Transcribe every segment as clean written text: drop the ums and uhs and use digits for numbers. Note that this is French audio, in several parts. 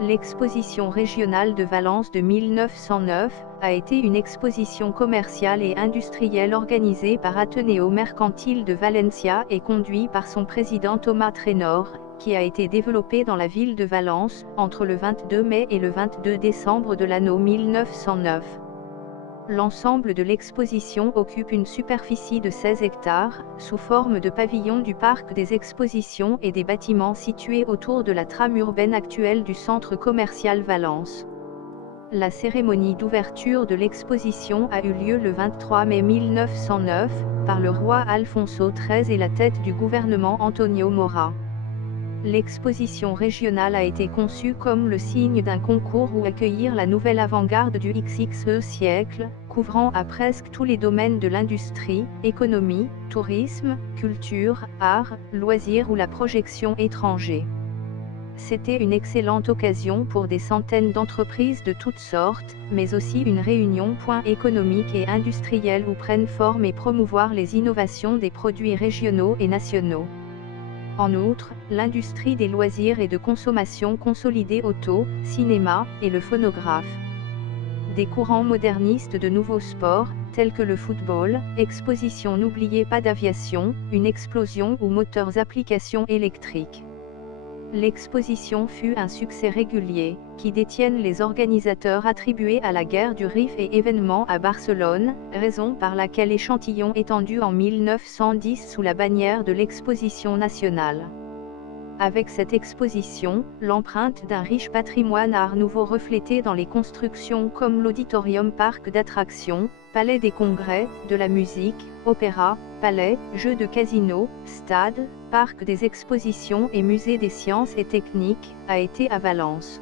L'exposition régionale de Valence de 1909 a été une exposition commerciale et industrielle organisée par Ateneo Mercantil de Valencia et conduite par son président Thomas Traynor, qui a été développée dans la ville de Valence, entre le 22 mai et le 22 décembre de l'année 1909. L'ensemble de l'exposition occupe une superficie de 16 hectares, sous forme de pavillons du parc des expositions et des bâtiments situés autour de la trame urbaine actuelle du centre commercial Valence. La cérémonie d'ouverture de l'exposition a eu lieu le 23 mai 1909, par le roi Alfonso XIII et la tête du gouvernement Antonio Maura. L'exposition régionale a été conçue comme le signe d'un concours où accueillir la nouvelle avant-garde du XXe siècle, couvrant à presque tous les domaines de l'industrie, économie, tourisme, culture, art, loisirs ou la projection étrangère. C'était une excellente occasion pour des centaines d'entreprises de toutes sortes, mais aussi une réunion point économique et industrielle où prennent forme et promouvoir les innovations des produits régionaux et nationaux. En outre, l'industrie des loisirs et de consommation consolidée auto, cinéma, et le phonographe. Des courants modernistes de nouveaux sports, tels que le football, exposition n'oubliez pas d'aviation, une explosion ou moteurs applications électriques. L'exposition fut un succès régulier, qui détiennent les organisateurs attribués à la guerre du Rif et événements à Barcelone, raison par laquelle échantillon étendu en 1910 sous la bannière de l'exposition nationale. Avec cette exposition, l'empreinte d'un riche patrimoine art nouveau reflété dans les constructions comme l'auditorium parc d'attractions, palais des congrès, de la musique, opéra, palais, jeux de casino, stade, parc des expositions et musée des sciences et techniques, a été à Valence.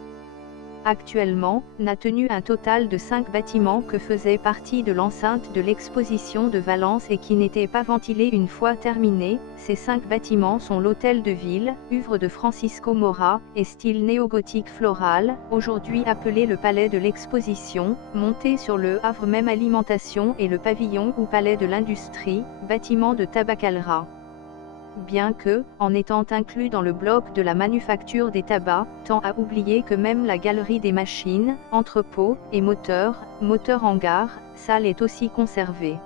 Actuellement, n'a tenu un total de 5 bâtiments que faisaient partie de l'enceinte de l'exposition de Valence et qui n'étaient pas ventilés une fois terminés. Ces 5 bâtiments sont l'hôtel de ville, œuvre de Francisco Mora, et style néogothique floral, aujourd'hui appelé le palais de l'exposition, monté sur le Havre même alimentation et le pavillon ou palais de l'industrie, bâtiment de Tabacalera. Bien que, en étant inclus dans le bloc de la manufacture des tabacs, tend à oublier que même la galerie des machines, entrepôts, et moteurs hangar, salle est aussi conservée.